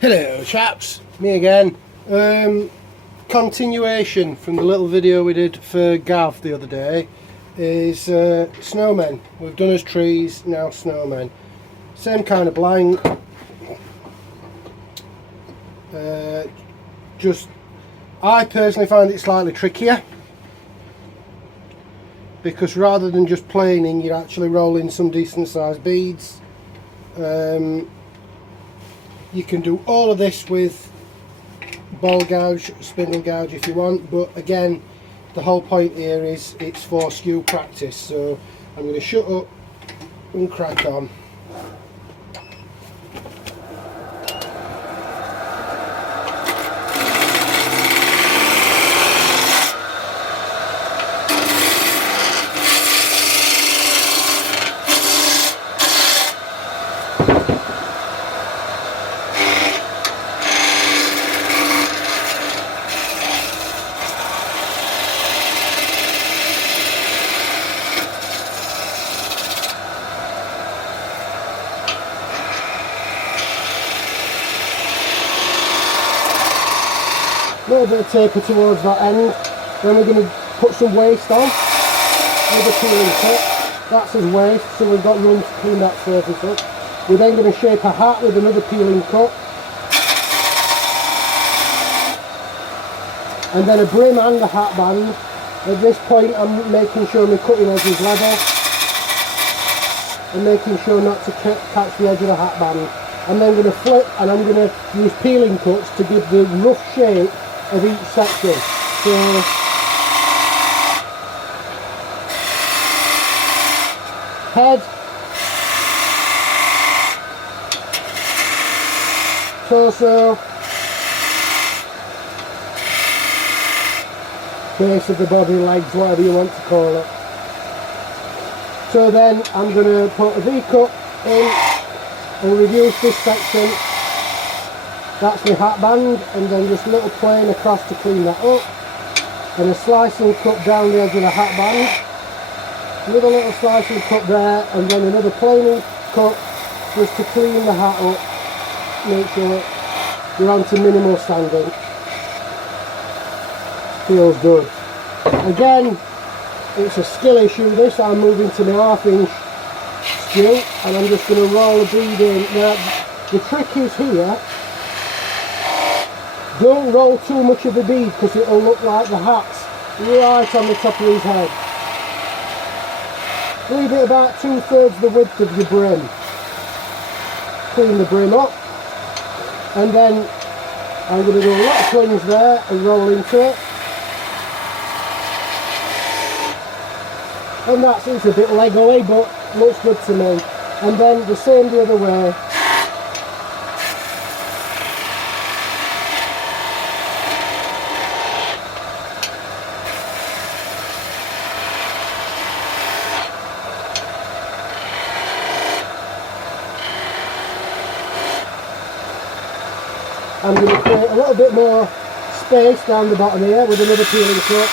Hello chaps, me again. Continuation from the little video we did for Gav the other day is snowmen. We've done his trees, now snowmen. Same kind of blank. I personally find it slightly trickier because rather than just planing, you're actually rolling some decent sized beads. You can do all of this with ball gouge, spindle gouge if you want, but again the whole point here is it's for skew practice, so I'm going to shut up and crack on. A little bit of taper towards that end. Then we're going to put some waste on with a peeling cut. That's his waste, so we've got room to clean that surface up. We're then going to shape a hat with another peeling cut, and then a brim and a hat band. At this point I'm making sure my cutting edge is level and making sure not to catch the edge of the hat band. I'm then going to flip and I'm going to use peeling cuts to give the rough shape of each section. So head, torso, base of the body, legs, whatever you want to call it. So then I'm going to put a V-cut in and reduce this section. That's my hat band, and then just a little plane across to clean that up, and a slicing cut down the edge of the hat band, another little slicing cut there, and then another planing cut just to clean the hat up, make sure you're onto minimal sanding. Feels good. Again, it's a skill issue this. I'm moving to my half-inch skew, and I'm just going to roll a bead in. Now, the trick is here, don't roll too much of the bead because it'll look like the hat's right on the top of his head. Leave it about 2/3 the width of your brim. Clean the brim up, and then I'm going to do a lot of plunge there and roll into it. And it's a bit Lego-y, but looks good to me. And then the same the other way. I'm going to create a little bit more space down the bottom here with another peeling cut.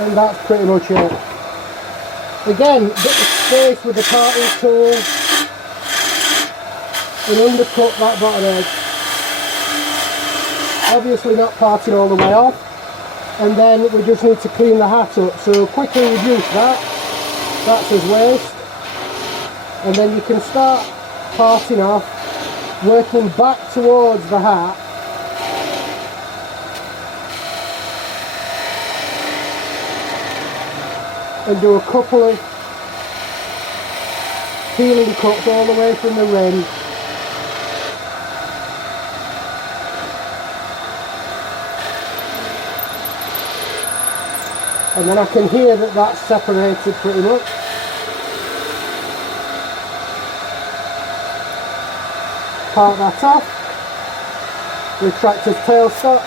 And that's pretty much it. Again, bit of space with the parting tool and undercut that bottom edge. Obviously not parting all the way off, and then we just need to clean the hat up. So quickly reduce that. That's his waist, and then you can start parting off, working back towards the hat. And do a couple of peeling cuts all the way from the rim. And then I can hear that that's separated pretty much. Part that off. Retract his tailstock.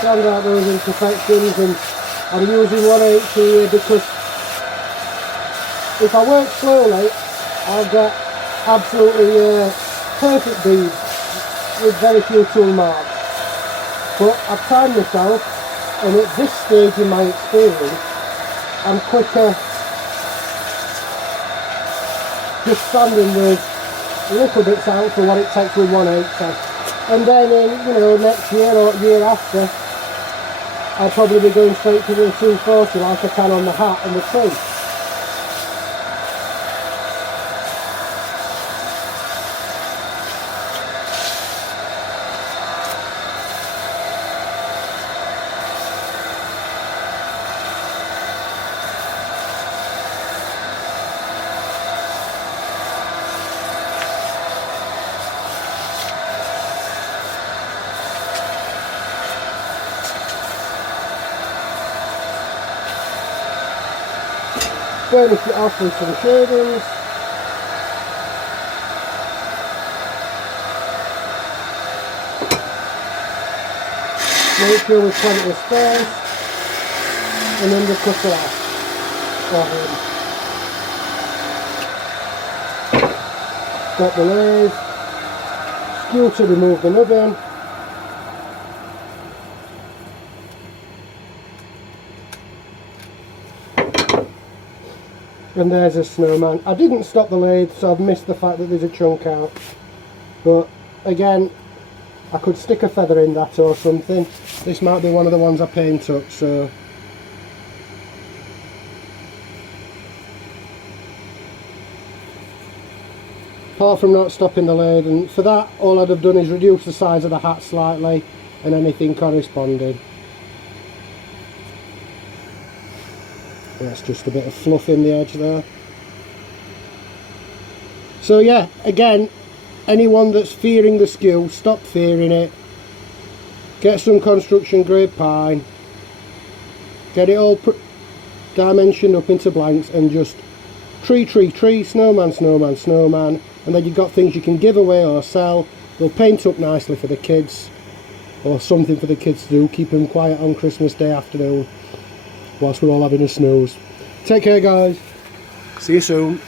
Sand out those imperfections, and I'm using 1/8 here because if I work slowly, I'll get absolutely perfect beads with very few tool marks. But I've timed myself, and at this stage in my experience, I'm quicker just standing with little bits out for what it takes with 1/8. And then in, you know, next year or year after, I'll probably be going straight to the 240 like I can on the hat and the tree. Furnish it off with some shavings. Make sure we've plenty of space, and then just cut it off. Got the lathe, skew to remove the nubbin. And there's a snowman. I didn't stop the lathe, so I've missed the fact that there's a chunk out. But again, I could stick a feather in that or something. This might be one of the ones I paint up, so. Apart from not stopping the lathe, and for that, all I'd have done is reduce the size of the hat slightly, and anything corresponding. That's just a bit of fluff in the edge there. So yeah, again, anyone that's fearing the skew, stop fearing it. Get some construction grade pine. Get it all dimensioned up into blanks and just tree, snowman, snowman, snowman. And then you've got things you can give away or sell. They'll paint up nicely for the kids. Or something for the kids to do. Keep them quiet on Christmas Day afternoon, whilst we're all having a snooze. Take care, guys. See you soon.